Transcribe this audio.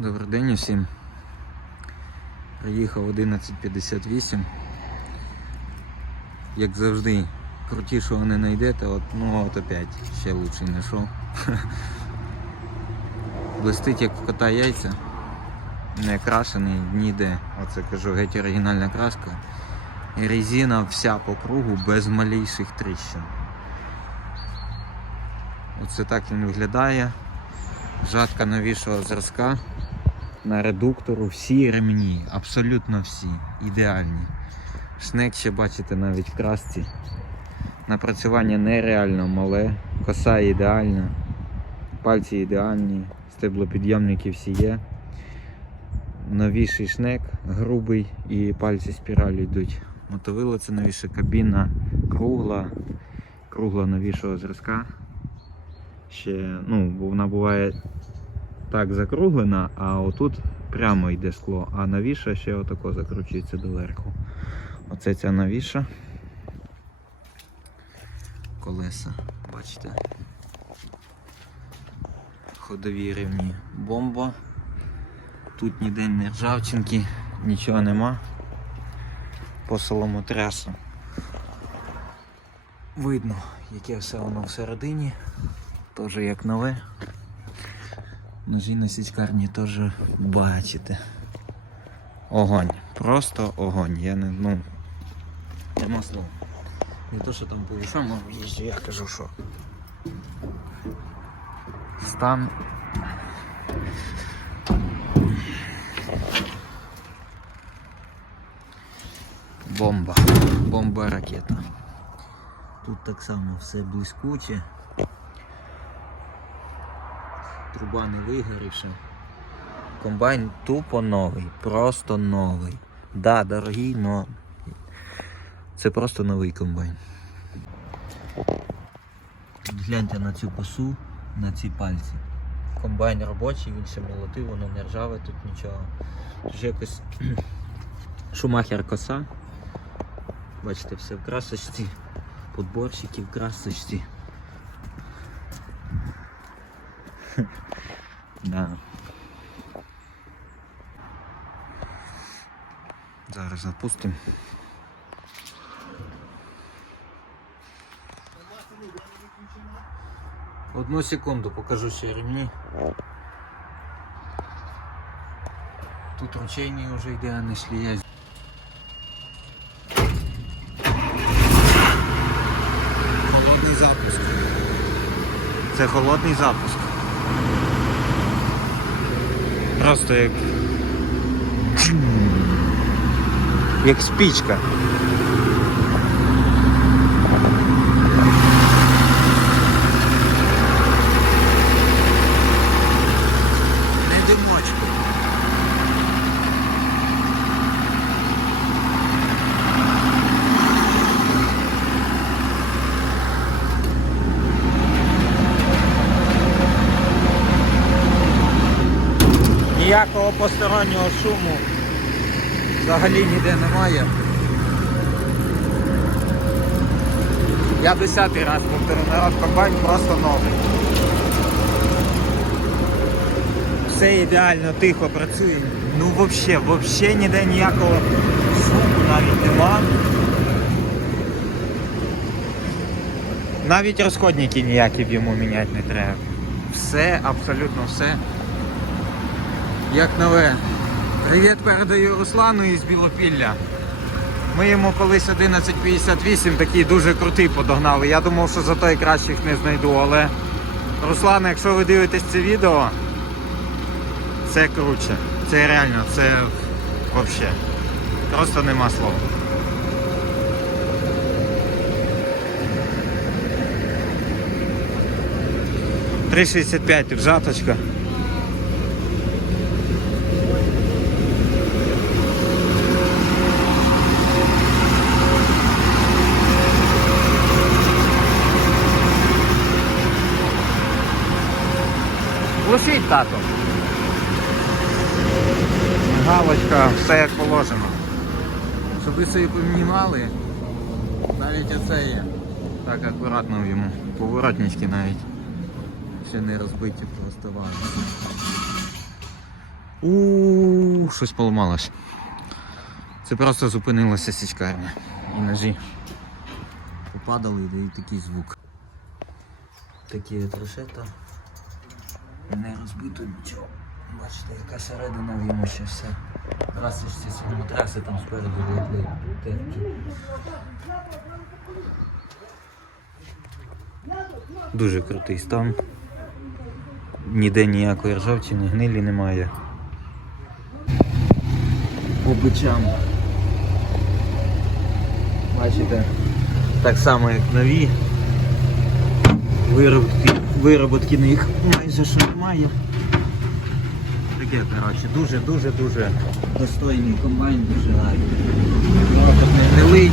Добрий день усім. Приїхав 11.58. Як завжди, крутішого не знайдете, от, ну от опять ще лучше знайшов. Блистить як в кота яйця. Не крашений ніде. Оце кажу, геть оригінальна краска. І резина вся по кругу без малейших тріщин. Оце так він виглядає. Жатка новішого зразка на редуктору, всі ремні, абсолютно всі, ідеальні. Шнек ще бачите навіть в красці. Напрацювання нереально мале, коса ідеальна, пальці ідеальні, стеблопідйомники всі є. Новіший шнек, грубий і пальці спіралі йдуть. Мотовило це новіше, кабіна кругла, кругла новішого зразка. Ще, ну, вона буває так закруглена, а отут прямо йде скло, а новіша ще отако закручується доверху. Оце ця новіша. Колеса, бачите. Ходові рівні бомба. Тут ніде не ржавчинки, нічого нема. По соломотрясу. Видно, яке все воно всередині. Теж як нове. Ножі на січкарні теж бачите. Огонь. Просто огонь. Я не, ну. Нема слов. Не то, що там по вісам їжджу, я кажу, що. Стан. Бомба. Бомба ракета. Тут так само все блискуче. Труба не вигорівша. Комбайн тупо новий, просто новий. Да, дорогий, но це просто новий комбайн. Гляньте на цю косу, на ці пальці. Комбайн робочий, він ще молотий, воно не ржаве, тут нічого. Тут ж якось шумахер коса. Бачите, все в красочці. Подборщики в красочці. Да. Зараз запустимо. Одну секунду покажу ще ремні. Тут ручейний а не шліє. Холодний запуск. Це холодний запуск. Просто як. Як спічка. Не димочку. Ніякого постороннього шуму взагалі ніде немає. Я десятий раз повторю, народ комбайн просто новий. Все ідеально, тихо працює. Ну взагалі, взагалі ніде ніякого звуку навіть нема. Навіть розходники ніякі в йому міняти не треба. Все, абсолютно все. Як нове. Привіт передаю Руслану із Білопілля. Ми йому колись 11.58 такий дуже крутий подогнали. Я думав, що за той кращих не знайду, але Руслан, якщо ви дивитесь це відео, це круче. Це реально, це взагалі. Просто нема слов. Три шістдесят п'ять тато. Галочка, все як положено. Щоб ви собі помінімали, навіть оце є. Так акуратно йому. Поворотнички навіть. Ще не розбиті, просто важко. У щось поламалось. Це просто зупинилася січкарня. І ножі попадали і дають такий звук. Такі от решета. Не розбито нічого. Бачите, яка середина в йому ще все. Раз ці ці матраси там спереду терпкі. Дуже крутий стан. Ніде ніякої ржавчини, гнилі немає. По бичам. Бачите, так само як нові. Виробітки, вироботки на їх майже що немає. Таке, коротше, дуже-дуже-дуже достойний комбайн, дуже гарний. Гнилий.